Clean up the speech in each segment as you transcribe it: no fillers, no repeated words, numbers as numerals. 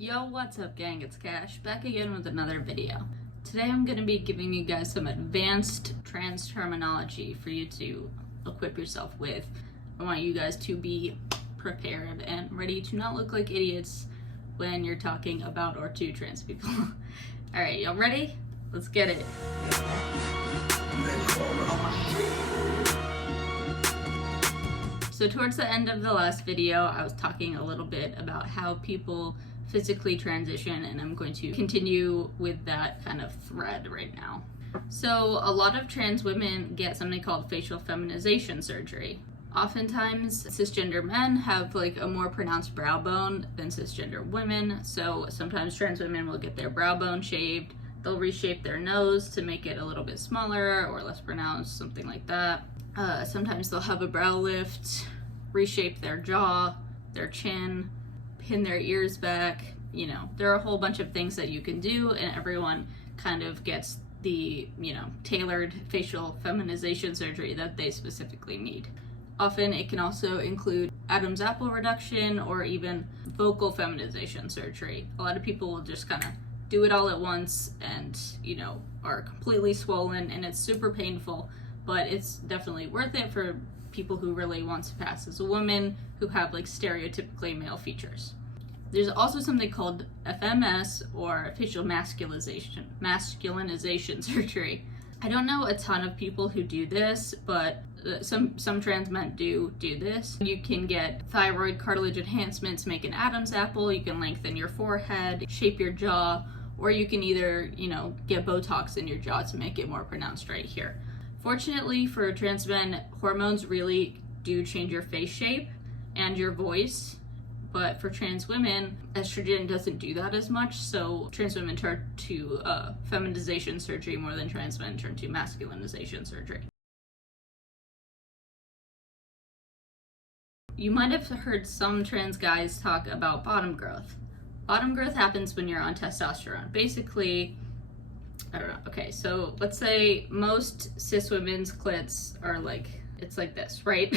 Yo, what's up gang, it's Kash, back again with another video. Today I'm going to be giving you guys some advanced trans terminology for you to equip yourself with. I want you guys to be prepared and ready to not look like idiots when you're talking about or to trans people. Alright, y'all ready? Let's get it. So towards the end of the last video, I was talking a little bit about how people physically transition, and I'm going to continue with that kind of thread right now. So a lot of trans women get something called facial feminization surgery. Oftentimes cisgender men have like a more pronounced brow bone than cisgender women, so sometimes trans women will get their brow bone shaved. They'll reshape their nose to make it a little bit smaller or less pronounced, something like that. Sometimes they'll have a brow lift, reshape their jaw, their chin, pin their ears back. You know, there are a whole bunch of things that you can do, and everyone kind of gets the, tailored facial feminization surgery that they specifically need. Often it can also include Adam's apple reduction or even vocal feminization surgery. A lot of people will just kind of do it all at once and, are completely swollen, and it's super painful, but it's definitely worth it for people who really want to pass as a woman who have like stereotypically male features. There's also something called FMS, or facial masculinization surgery. I don't know a ton of people who do this, but some trans men do this. You can get thyroid cartilage enhancements, make an Adam's apple, you can lengthen your forehead, shape your jaw, or you can either, get Botox in your jaw to make it more pronounced right here. Fortunately for trans men, hormones really do change your face shape and your voice. But for trans women, estrogen doesn't do that as much, so trans women turn to feminization surgery more than trans men turn to masculinization surgery. You might have heard some trans guys talk about bottom growth. Bottom growth happens when you're on testosterone. Basically, I don't know, okay, so let's say most cis women's clits are like, it's like this, right?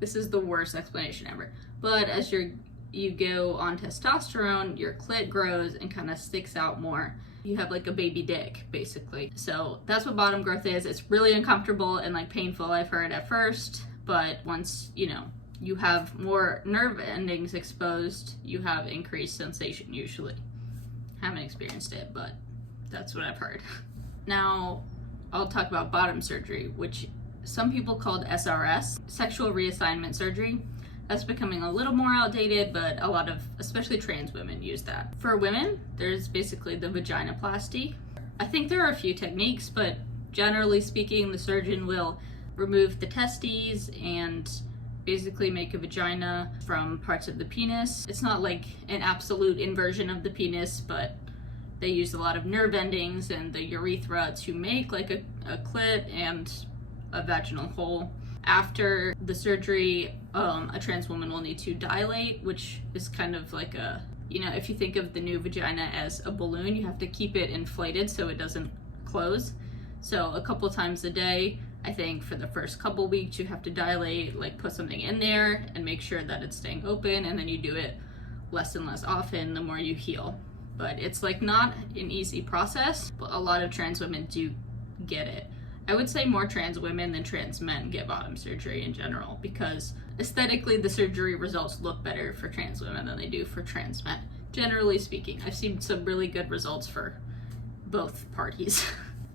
This is the worst explanation ever. But as you go on testosterone, your clit grows and kind of sticks out more. You have like a baby dick, basically. So that's what bottom growth is. It's really uncomfortable and like painful, I've heard at first, but once, you have more nerve endings exposed, you have increased sensation usually. Haven't experienced it, but that's what I've heard. Now, I'll talk about bottom surgery, which some people called SRS, sexual reassignment surgery. That's becoming a little more outdated, but a lot of, especially trans women, use that. For women, there's basically the vaginoplasty. I think there are a few techniques, but generally speaking, the surgeon will remove the testes and basically make a vagina from parts of the penis. It's not like an absolute inversion of the penis, but they use a lot of nerve endings and the urethra to make like a clit and a vaginal hole. After the surgery, a trans woman will need to dilate, which is kind of like a, if you think of the new vagina as a balloon, you have to keep it inflated so it doesn't close. So a couple times a day, I think for the first couple weeks, you have to dilate, like put something in there and make sure that it's staying open, and then you do it less and less often the more you heal. But it's like not an easy process, but a lot of trans women do get it. I would say more trans women than trans men get bottom surgery in general, because aesthetically the surgery results look better for trans women than they do for trans men. Generally speaking, I've seen some really good results for both parties.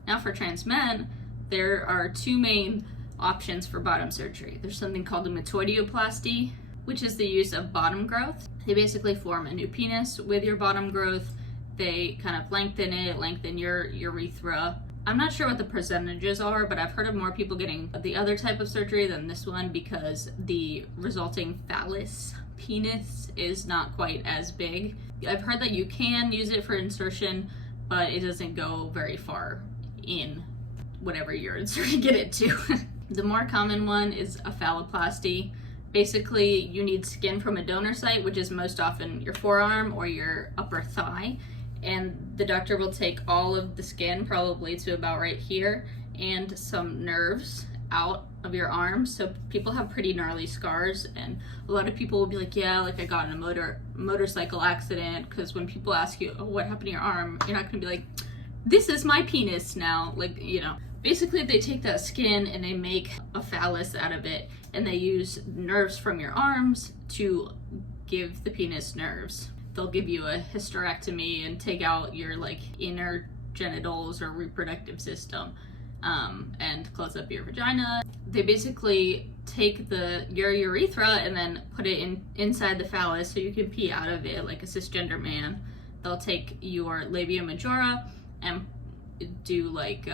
Now for trans men, there are two main options for bottom surgery. There's something called a metoidioplasty, which is the use of bottom growth. They basically form a new penis with your bottom growth. They kind of lengthen your urethra. I'm not sure what the percentages are, but I've heard of more people getting the other type of surgery than this one because the resulting phallus penis is not quite as big. I've heard that you can use it for insertion, but it doesn't go very far in whatever you're inserting it into. The more common one is a phalloplasty. Basically, you need skin from a donor site, which is most often your forearm or your upper thigh, and the doctor will take all of the skin, probably to about right here, and some nerves out of your arm. So people have pretty gnarly scars, and a lot of people will be like, yeah, like I got in a motorcycle accident, because when people ask you, oh, what happened to your arm, you're not gonna be like, this is my penis now, like, you know. Basically, they take that skin and they make a phallus out of it, and they use nerves from your arms to give the penis nerves. They'll give you a hysterectomy and take out your like inner genitals or reproductive system, and close up your vagina. They basically take your urethra and then put it inside the phallus so you can pee out of it like a cisgender man. They'll take your labia majora and do like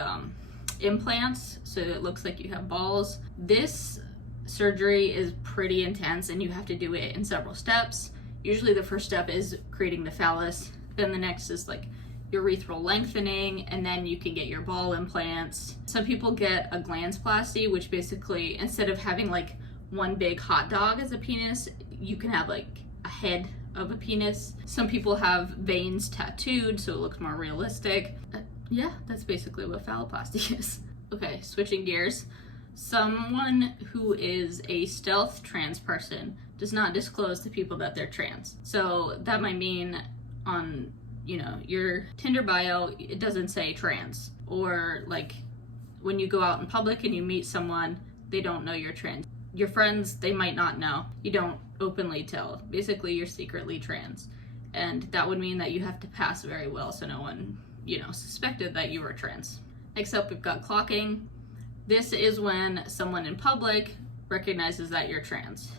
implants so it looks like you have balls. This surgery is pretty intense, and you have to do it in several steps. Usually the first step is creating the phallus, then the next is like urethral lengthening, and then you can get your ball implants. Some people get a glandsplasty, which basically, instead of having like one big hot dog as a penis, you can have like a head of a penis. Some people have veins tattooed so it looks more realistic. Yeah, that's basically what phalloplasty is. Okay, switching gears. Someone who is a stealth trans person does not disclose to people that they're trans. So that might mean on, you know, your Tinder bio, it doesn't say trans. Or like when you go out in public and you meet someone, they don't know you're trans. Your friends, they might not know. You don't openly tell. Basically, you're secretly trans. And that would mean that you have to pass very well so no one, you know, suspected that you were trans. Next up, we've got clocking. This is when someone in public recognizes that you're trans.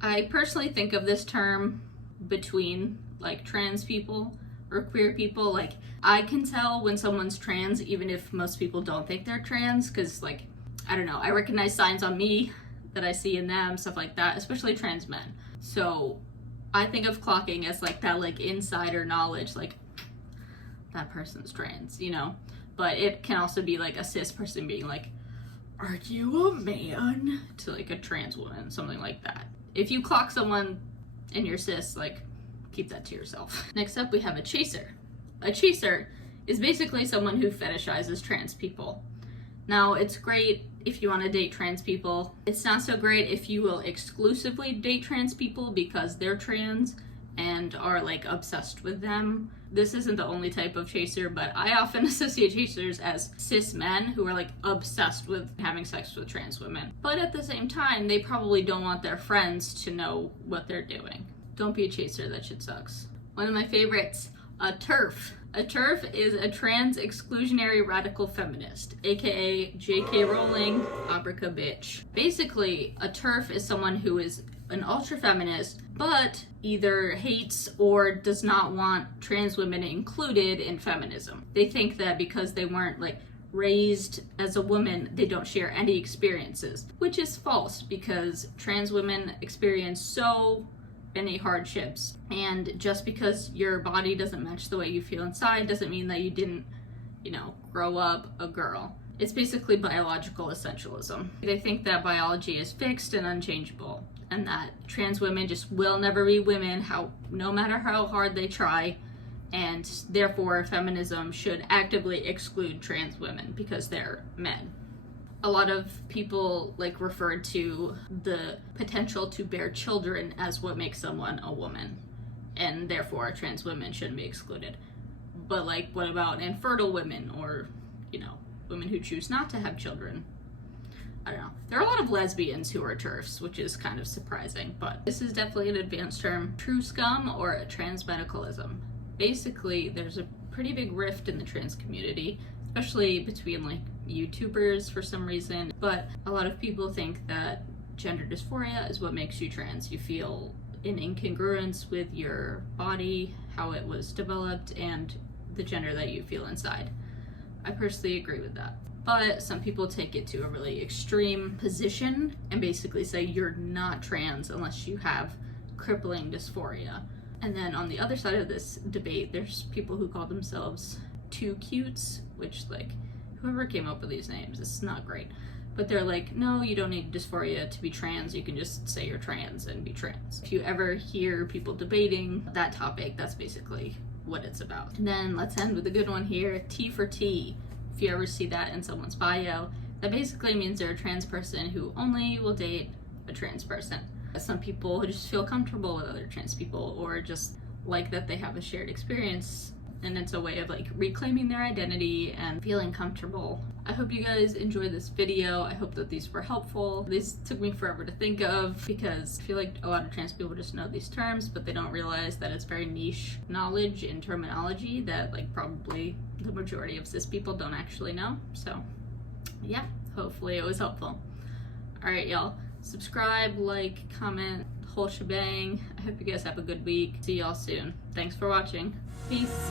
I personally think of this term between like trans people or queer people. Like, I can tell when someone's trans even if most people don't think they're trans, because like, I don't know, I recognize signs on me that I see in them, stuff like that, especially trans men. So I think of clocking as like that like insider knowledge, like that person's trans, you know. But it can also be like a cis person being like, are you a man? To like a trans woman, something like that. If you clock someone and you're cis, like, keep that to yourself. Next up, we have a chaser. A chaser is basically someone who fetishizes trans people. Now, it's great if you want to date trans people. It's not so great if you will exclusively date trans people because they're trans and are like obsessed with them. This isn't the only type of chaser, but I often associate chasers as cis men who are like obsessed with having sex with trans women. But at the same time, they probably don't want their friends to know what they're doing. Don't be a chaser, that shit sucks. One of my favorites, a TERF. A TERF is a trans exclusionary radical feminist, aka J.K. Rowling, Abrica bitch. Basically, a TERF is someone who is an ultra feminist, but either hates or does not want trans women included in feminism. They think that because they weren't like raised as a woman, they don't share any experiences, which is false because trans women experience so many hardships, and just because your body doesn't match the way you feel inside doesn't mean that you didn't, you know, grow up a girl. It's basically biological essentialism. They think that biology is fixed and unchangeable, and that trans women just will never be women, no matter how hard they try, and therefore feminism should actively exclude trans women because they're men. A lot of people like refer to the potential to bear children as what makes someone a woman, and therefore trans women shouldn't be excluded. But like, what about infertile women, or, you know, women who choose not to have children? I don't know. There are a lot of lesbians who are TERFs, which is kind of surprising, but this is definitely an advanced term. True scum or transmedicalism. Basically, there's a pretty big rift in the trans community, especially between like YouTubers for some reason, but a lot of people think that gender dysphoria is what makes you trans. You feel an incongruence with your body, how it was developed, and the gender that you feel inside. I personally agree with that. But some people take it to a really extreme position and basically say you're not trans unless you have crippling dysphoria. And then on the other side of this debate, there's people who call themselves too cutes, which, like, whoever came up with these names, it's not great. But they're like, no, you don't need dysphoria to be trans, you can just say you're trans and be trans. If you ever hear people debating that topic, that's basically what it's about. And then let's end with a good one here, T for T. If you ever see that in someone's bio, That basically means they're a trans person who only will date a trans person. Some people just feel comfortable with other trans people, or just like that they have a shared experience, and it's a way of like reclaiming their identity and feeling comfortable. I hope you guys enjoyed this video. I hope that these were helpful. These took me forever to think of because I feel like a lot of trans people just know these terms, but they don't realize that it's very niche knowledge and terminology that like probably the majority of cis people don't actually know. So yeah, hopefully it was helpful. All right, y'all. Subscribe, like, comment, the whole shebang. I hope you guys have a good week. See y'all soon. Thanks for watching. Peace.